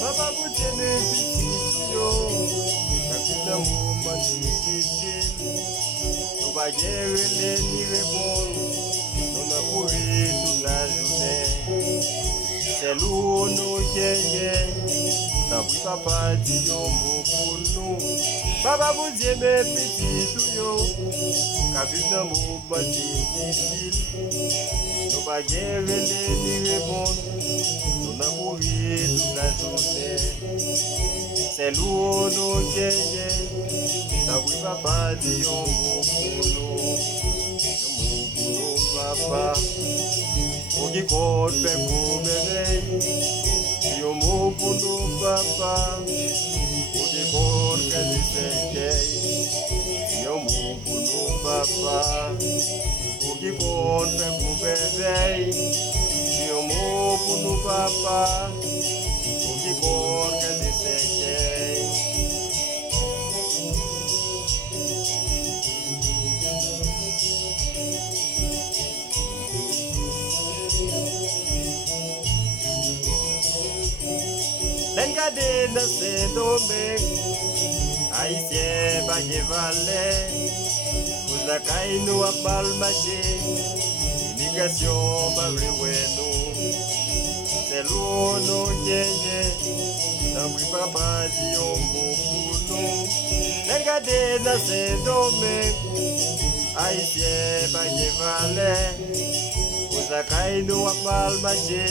Papa Boutene Pitio, Capitaine Mouma difficile. Nous va guérir ni répondre. Nous n'a couru toute la journée. C'est lourd nous guérir. T'as pris papa dit un mot pour nous. Papa Boutene Pitio, Capitaine Mouma difficile. Nous va guérir ni répondre. Nous n'a couru toute la journée. C'est lourd nous guérir. T'as pris papa dit un mot pour nous. Un mot pour nous papa. Pour qui compte fait pour bébé. Dit un mot pour nous papa. Pour qui compte que c'est dit un mot pour nous papa. Pour qui compte fait pour bébé. Dit un mot pour nous papa. Pour qui compte que c'est L'engade dans ces domaines, Haïtien bagé valet, vous la caille nous a pas le marché, immigration bagé nous, c'est lourd nous gagner, n'en prie papa dit on beau pour nous. L'engade dans ces domaines, Haïtien bagé valet, vous la caille nous a pas le marché.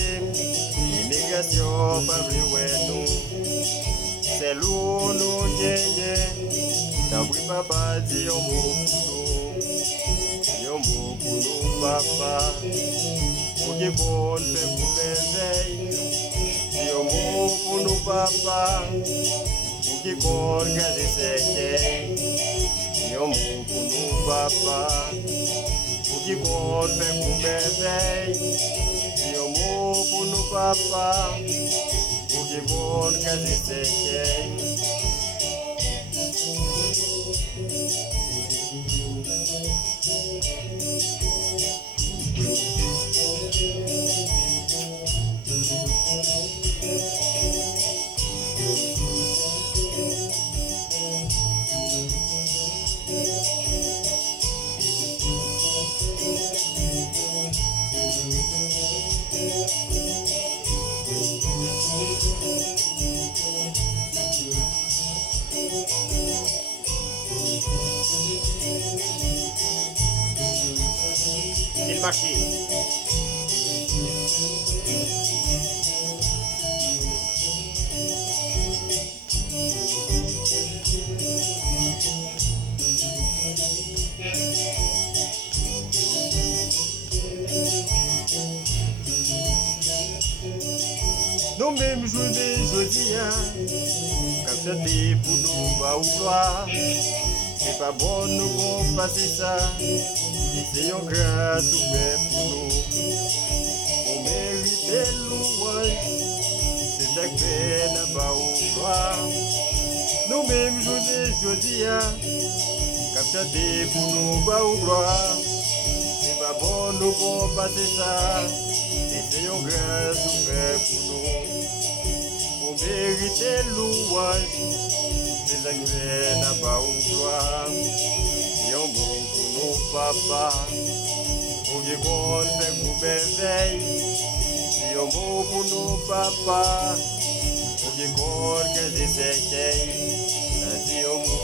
Immigration, pas nous. C'est lourd, nous gagner. T'as pris papa, dis un mot pour nous. Dis un mot pour nous, papa. Pour qui compte fait pour merveille. Dis un mot pour nous, papa. Pour qui compte gazer c'est dis un mot pour nous, papa. Pour qui compte fait pour merveille. Dis un mot pour nous, papa, pour qu'il compte quasi c'est il marché. Nous mêmes journée, jeudi, comme ça dit pour nous va ou gloire. C'est pas bon, nous vont passer ça. Essayons grâce ou même pour nous. On mérite louange. C'est ta peine à pas ou gloire. Nous mêmes journée, jeudi, comme ça dit pour nous va ou gloire. C'est pas bon, nous vont passer ça. Essayons grâce ou même pour nous. On mérite louange. C'est ta peine à pas ou gloire. Et on pour nous, papa, pour qui compte fait pour merveille. Si on mot pour nous, papa, pour qui compte que c'est vas-y on mot,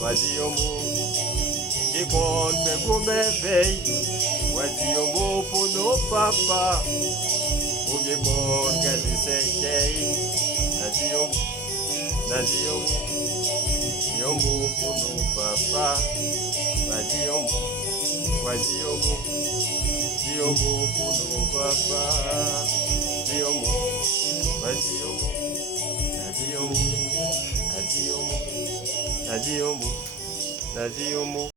vas-y on mot, qui compte fait pour merveille. Vas-y on mot pour nous, papa, pour qui compte que c'est vas-y on mot, vas-y on mot. Yombo pour nous papa, vas-y yombo, vas-y yombo, yombo pour nous papa, yombo, vas-y yombo, vas-y yombo, vas-y yombo, vas-y yombo, vas-y yombo.